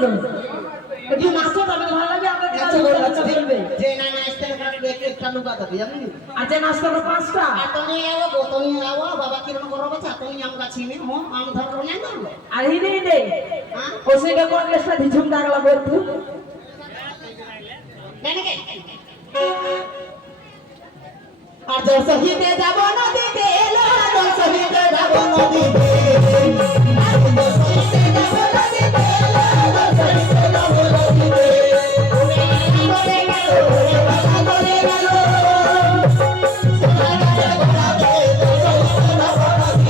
শুনুন একটু নাচো তবে ভালো লাগে আপনাদের কাছে বলবে যে না নাচতে পারবে একটা লুকা থাকে জানেন আজ নাচ করো পাঁচটা তুমি আও তুমি আও বাবা কিরণ করো বাচ্চা তুমি আম গাছি নে মো আম ধরলো না ধরলো আর হিনে হিনে হ্যাঁ ওসেটা কোন লেসটা ঝুম দাগলা বলতু কেন কে আর জল সহিতে যাব নদীতে এলো জল সহিতে যাব নদীতে আর জল সহিতে যাব নদীতে এলো জল সহিতে যাব নদীতে ওরে বলে গেল ওরে বাবা বলে গেল সবাই বলা দে জল সহিতে যাব নদীতে